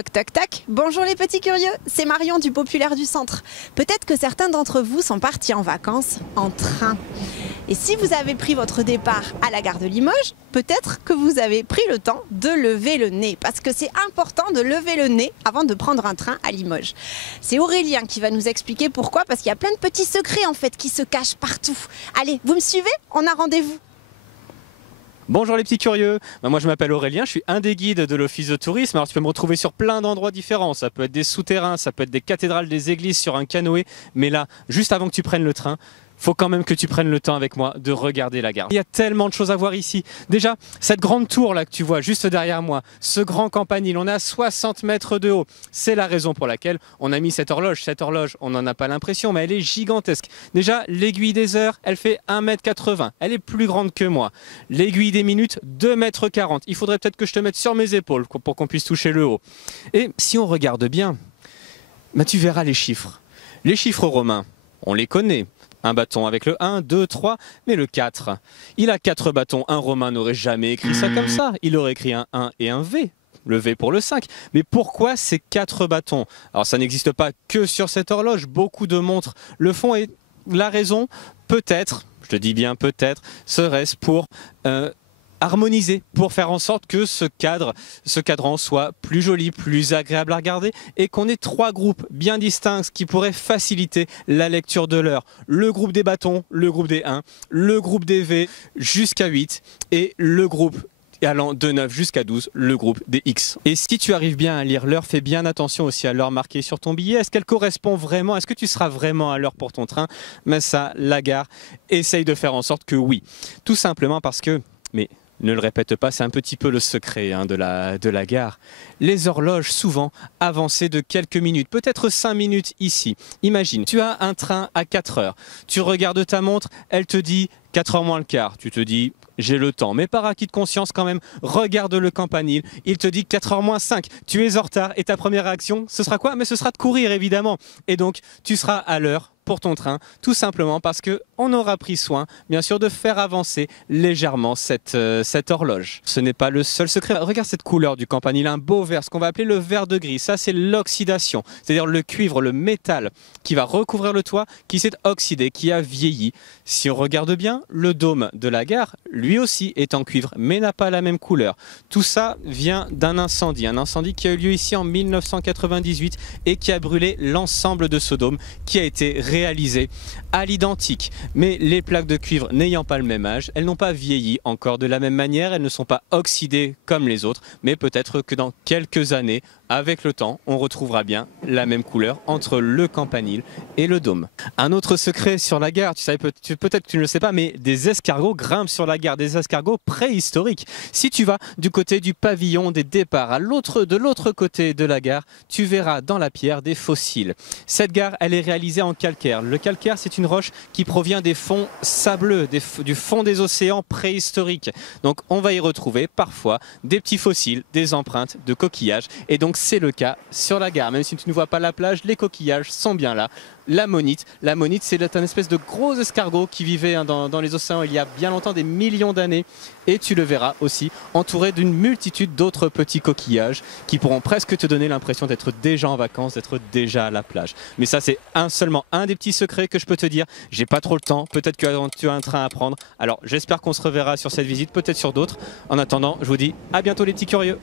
Toc toc toc, bonjour les petits curieux, c'est Marion du Populaire du Centre. Peut-être que certains d'entre vous sont partis en vacances en train. Et si vous avez pris votre départ à la gare de Limoges, peut-être que vous avez pris le temps de lever le nez. Parce que c'est important de lever le nez avant de prendre un train à Limoges. C'est Aurélien qui va nous expliquer pourquoi, parce qu'il y a plein de petits secrets en fait qui se cachent partout. Allez, vous me suivez? On a rendez-vous. Bonjour les petits curieux, moi je m'appelle Aurélien, je suis un des guides de l'office de tourisme. Alors tu peux me retrouver sur plein d'endroits différents, ça peut être des souterrains, ça peut être des cathédrales, des églises, sur un canoë. Mais là, juste avant que tu prennes le train, faut quand même que tu prennes le temps avec moi de regarder la gare. Il y a tellement de choses à voir ici. Déjà, cette grande tour là que tu vois juste derrière moi, ce grand campanile, on est à 60 mètres de haut. C'est la raison pour laquelle on a mis cette horloge. Cette horloge, on n'en a pas l'impression, mais elle est gigantesque. Déjà, l'aiguille des heures, elle fait 1,80 m. Elle est plus grande que moi. L'aiguille des minutes, 2,40 m. Il faudrait peut-être que je te mette sur mes épaules pour qu'on puisse toucher le haut. Et si on regarde bien, tu verras les chiffres. Les chiffres romains, on les connaît. Un bâton avec le 1, 2, 3, mais le 4. Il a 4 bâtons. Un Romain n'aurait jamais écrit ça comme ça. Il aurait écrit un 1 et un V. Le V pour le 5. Mais pourquoi ces 4 bâtons? Alors ça n'existe pas que sur cette horloge. Beaucoup de montres le font et la raison, peut-être, je te dis bien peut-être, serait-ce pour harmoniser, pour faire en sorte que ce cadran soit plus joli, plus agréable à regarder et qu'on ait 3 groupes bien distincts qui pourraient faciliter la lecture de l'heure. Le groupe des bâtons, le groupe des 1, le groupe des V jusqu'à 8 et le groupe allant de 9 jusqu'à 12, le groupe des X. Et si tu arrives bien à lire l'heure, fais bien attention aussi à l'heure marquée sur ton billet. Est-ce qu'elle correspond vraiment? Est-ce que tu seras vraiment à l'heure pour ton train? Mais ça, la gare essaye de faire en sorte que oui. Tout simplement parce que, mais ne le répète pas, c'est un petit peu le secret de la gare. Les horloges, souvent, avançaient de quelques minutes, peut-être 5 minutes ici. Imagine, tu as un train à 4 heures. Tu regardes ta montre, elle te dit 4 heures moins le quart. Tu te dis, j'ai le temps. Mais par acquis de conscience quand même, regarde le campanile. Il te dit 4 heures moins 5. Tu es en retard et ta première réaction, ce sera quoi? Mais ce sera de courir évidemment. Et donc, tu seras à l'heure pour ton train, tout simplement parce qu'on aura pris soin, bien sûr, de faire avancer légèrement cette horloge. Ce n'est pas le seul secret. Regarde cette couleur du campanile, un beau vert, ce qu'on va appeler le vert de gris. Ça, c'est l'oxydation, c'est-à-dire le cuivre, le métal qui va recouvrir le toit, qui s'est oxydé, qui a vieilli. Si on regarde bien, le dôme de la gare, lui aussi, est en cuivre, mais n'a pas la même couleur. Tout ça vient d'un incendie, un incendie qui a eu lieu ici en 1998 et qui a brûlé l'ensemble de ce dôme qui a été réalisé à l'identique. Mais les plaques de cuivre n'ayant pas le même âge, elles n'ont pas vieilli encore de la même manière, elles ne sont pas oxydées comme les autres, mais peut-être que dans quelques années, avec le temps, on retrouvera bien la même couleur entre le campanile et le dôme. Un autre secret sur la gare, tu savais peut-être que tu ne le sais pas, mais des escargots grimpent sur la gare, des escargots préhistoriques. Si tu vas du côté du pavillon des départs, de l'autre côté de la gare, tu verras dans la pierre des fossiles. Cette gare, elle est réalisée en calcaire. Le calcaire, c'est une roche qui provient des fonds sableux, du fond des océans préhistoriques. Donc on va y retrouver parfois des petits fossiles, des empreintes de coquillages. Et donc c'est le cas sur la gare. Même si tu ne vois pas la plage, les coquillages sont bien là. L'ammonite, c'est un espèce de gros escargot qui vivait dans les océans il y a bien longtemps, des millions d'années. Et tu le verras aussi entouré d'une multitude d'autres petits coquillages qui pourront presque te donner l'impression d'être déjà en vacances, d'être déjà à la plage. Mais ça, c'est seulement un des petits secrets que je peux te dire. J'ai pas trop le temps, peut-être que tu as un train à prendre. Alors j'espère qu'on se reverra sur cette visite, peut-être sur d'autres. En attendant, je vous dis à bientôt les petits curieux.